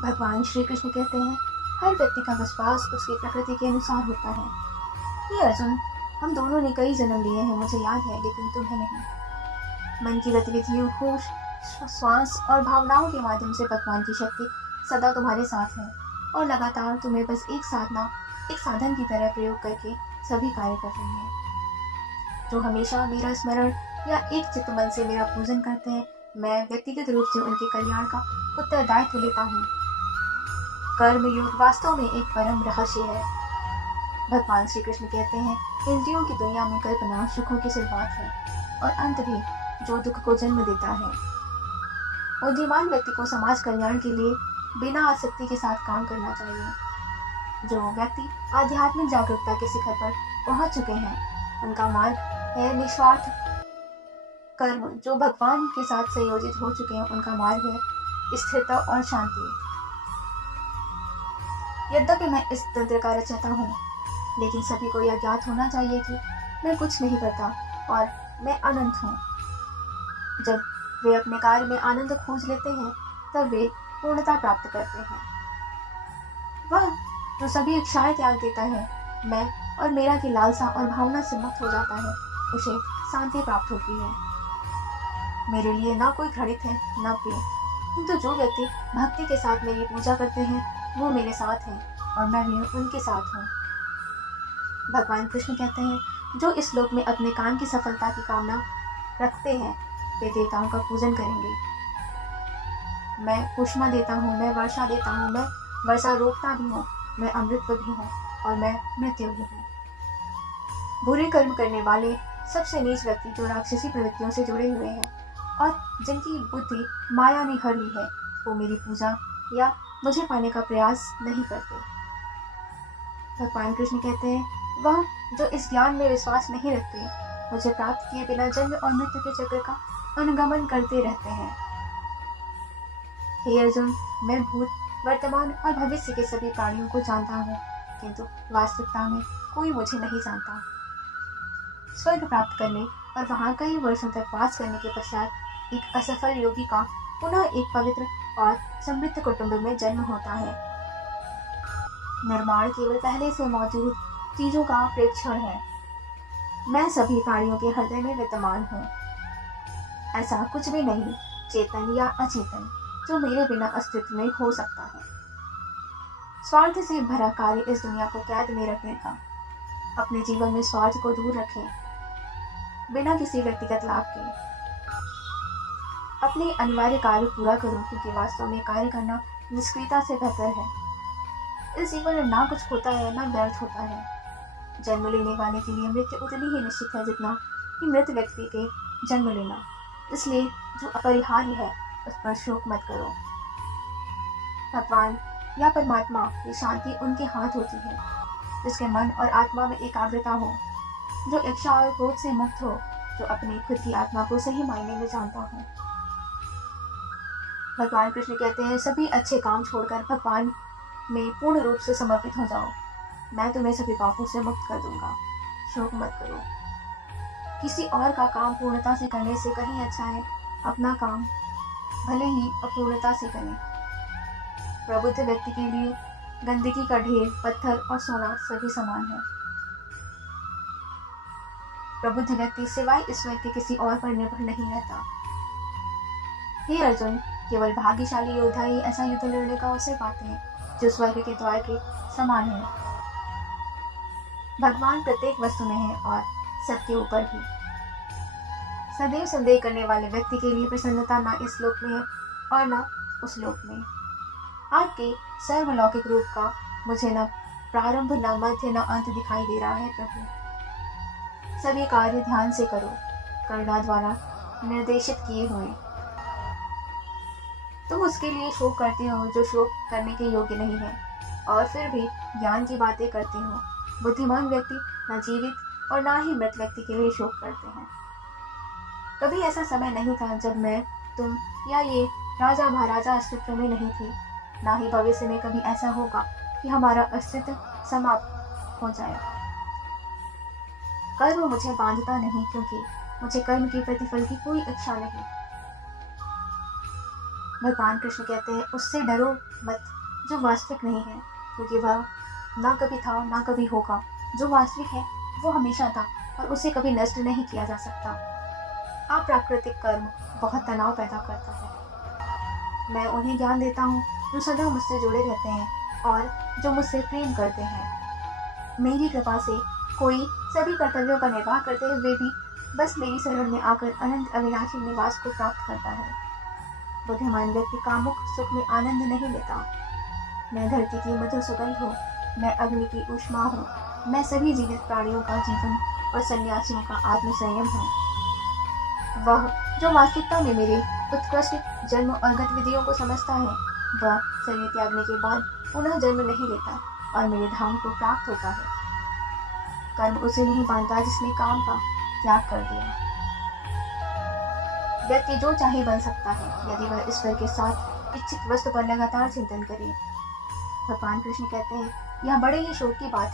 भगवान श्री कृष्ण कहते हैं, हर व्यक्ति का विश्वास उसकी प्रकृति के अनुसार होता है। ये अर्जुन, हम दोनों ने कई जन्म लिए हैं, मुझे याद है, लेकिन तुम्हें नहीं। मन की गतिविधियों, होश, श्वास और भावनाओं के माध्यम से भगवान की शक्ति सदा तुम्हारे साथ है और लगातार तुम्हें बस एक साधना, एक साधन की तरह प्रयोग करके सभी कार्य कर रही है। जो हमेशा मेरा स्मरण या एक चित्त मन से मेरा पूजन करते हैं, मैं व्यक्तिगत रूप से उनके कल्याण का उत्तरदायित्व लेता हूँ। कर्म योग वास्तव में एक परम रहस्य है। भगवान श्री कृष्ण कहते हैं, इंद्रियों की दुनिया में कल्पना सुखों की शुरुआत है और अंत भी, जो दुख को जन्म देता है। बुद्धिमान व्यक्ति को समाज कल्याण के लिए बिना आसक्ति के साथ काम करना चाहिए। जो व्यक्ति आध्यात्मिक जागरूकता के शिखर पर पहुंच चुके हैं, उनका मार्ग है निस्वार्थ कर्म। जो भगवान के साथ संयोजित हो चुके हैं, उनका मार्ग है स्थिरता और शांति। यद्यपि मैं इस तंत्र का रचयिता हूँ, लेकिन सभी को यह ज्ञात होना चाहिए कि मैं कुछ नहीं करता और मैं अनंत हूँ। जब वे अपने कार्य में आनंद खोज लेते हैं, तब वे पूर्णता प्राप्त करते हैं। वह जो सभी इच्छाएं त्याग देता है, मैं और मेरा की लालसा और भावना से मुक्त हो जाता है, उसे शांति प्राप्त होती है। मेरे लिए ना कोई घृणित है, ना प्रिय, किंतु जो व्यक्ति भक्ति के साथ मेरी पूजा करते हैं, वो मेरे साथ हैं और मैं भी उनके साथ हूँ। भगवान कृष्ण कहते हैं, जो इस लोक में अपने काम की सफलता की कामना रखते हैं, वे देवताओं का पूजन करेंगे। मैं ऊष्मा देता हूँ, मैं वर्षा देता हूँ, मैं वर्षा रोकता भी हूँ, मैं अमृत भी हूँ और मैं मृत्यु भी हूँ। बुरे कर्म करने वाले सबसे नीच व्यक्ति, जो राक्षसी प्रवृत्तियों से जुड़े हुए हैं और जिनकी बुद्धि माया ने हर ली है, वो मेरी पूजा या मुझे पाने का प्रयास नहीं करते। भगवान कृष्ण कहते हैं, वह जो इस ज्ञान में विश्वास नहीं रखते, मुझे प्राप्त किए बिना जन्म और मृत्यु के चक्र का अनुगमन करते रहते हैं। हे अर्जुन, मैं भूत, वर्तमान और भविष्य के सभी प्राणियों को जानता हूँ, किंतु वास्तविकता में कोई मुझे नहीं जानता। स्वर्ग प्राप्त करने और वहां कई वर्षों तक वास करने के पश्चात एक असफल योगी का पुनः एक पवित्र और समृद्ध कुटुंब में जन्म होता है। निर्माण केवल पहले से मौजूद चीजों का प्रेक्षण है। मैं सभी प्राणियों के हृदय में विद्यमान हूँ। ऐसा कुछ भी नहीं, चेतन या अचेतन, जो मेरे बिना अस्तित्व में हो सकता है। स्वार्थ से भरा कार्य इस दुनिया को कैद में रखने का। अपने जीवन में स्वार्थ को दूर रखें, बिना किसी व्यक्तिगत लाभ के। अपने अनिवार्य कार्य पूरा करो, क्योंकि वास्तव में कार्य करना निष्क्रियता से बेहतर है। इस जीवन में ना कुछ होता है, ना व्यर्थ होता है। जन्म लेने वाले के लिए मृत्यु उतनी ही निश्चित है जितना कि मृत व्यक्ति के जन्म लेना। इसलिए जो अपरिहार्य है, उस पर शोक मत करो। भगवान या परमात्मा की शांति उनके हाथ होती है, जिसके मन और आत्मा में एकाग्रता हो, जो इच्छा और क्रोध से मुक्त हो, जो अपनी खुद की आत्मा को सही मायने में जानता हो। भगवान कृष्ण कहते हैं, सभी अच्छे काम छोड़कर भगवान में पूर्ण रूप से समर्पित हो जाओ। मैं तुम्हें सभी पापों से मुक्त कर दूंगा। शोक मत करो। किसी और का काम पूर्णता से करने से कहीं अच्छा है अपना काम भले ही अपूर्णता से करें। प्रबुद्ध व्यक्ति के लिए गंदगी का ढेर, पत्थर और सोना सभी समान है। प्रबुद्ध व्यक्ति सिवाय ईश्वर के किसी और पर निर्भर नहीं रहता। हे अर्जुन, केवल भाग्यशाली योद्धा ही ऐसा युद्ध लड़ने का अवसर पाते हैं, जो स्वर्ग के द्वार के समान है। भगवान प्रत्येक वस्तु में है और सबके ऊपर भी। सदैव संदेह करने वाले व्यक्ति के लिए प्रसन्नता ना इस लोक में है और ना उस लोक में। आपके सर्वलौकिक रूप का मुझे न प्रारंभ, न मध्य, न अंत दिखाई दे रहा है प्रभु। सभी कार्य ध्यान से करो, करुणा द्वारा निर्देशित किए हुए। तुम उसके लिए शोक करते हो जो शोक करने के योग्य नहीं है, और फिर भी ज्ञान की बातें करते हो। बुद्धिमान व्यक्ति न जीवित और ना ही मृत व्यक्ति के लिए शोक करते हैं। कभी ऐसा समय नहीं था जब मैं, तुम या ये राजा महाराजा अस्तित्व में नहीं थे। ना ही भविष्य में कभी ऐसा होगा कि हमारा अस्तित्व समाप्त हो जाए। कर्म मुझे बांधता नहीं, क्योंकि मुझे कर्म के प्रतिफल की कोई इच्छा नहीं। भगवान कृष्ण कहते हैं उससे डरो मत जो वास्तविक नहीं है, क्योंकि वह ना कभी था ना कभी होगा। जो वास्तविक है वो हमेशा था और उसे कभी नष्ट नहीं किया जा सकता। अप्राकृतिक कर्म बहुत तनाव पैदा करता है। मैं उन्हें ज्ञान देता हूँ जो सदा मुझसे जुड़े रहते हैं और जो मुझसे प्रेम करते हैं। मेरी कृपा से कोई सभी कर्तव्यों का निर्वाह करते हुए भी बस मेरी शरण में आकर अनंत अविनाशी निवास को प्राप्त करता है। बुद्धिमान व्यक्ति कामुक सुख में आनंद नहीं लेता। मैं धरती की मधुर सुगंध हूँ, मैं अग्नि की ऊष्मा हूँ, मैं सभी जीवित प्राणियों का जीवन और सन्यासियों का आत्मसंयम हूँ। वह जो वास्तविकता में मेरे उत्कृष्ट जन्म और गतिविधियों को समझता है, वह शरीर त्यागने के बाद पुनः जन्म नहीं लेता और मेरे धाम को प्राप्त होता है। कर्म उसे नहीं बांधता जिसने काम का त्याग कर दिया। व्यक्ति जो चाहे बन सकता है यदि वह ईश्वर के साथ इच्छित वस्तु पर लगातार चिंतन करे। भगवान कृष्ण कहते हैं यह बड़े ही शोक की बात है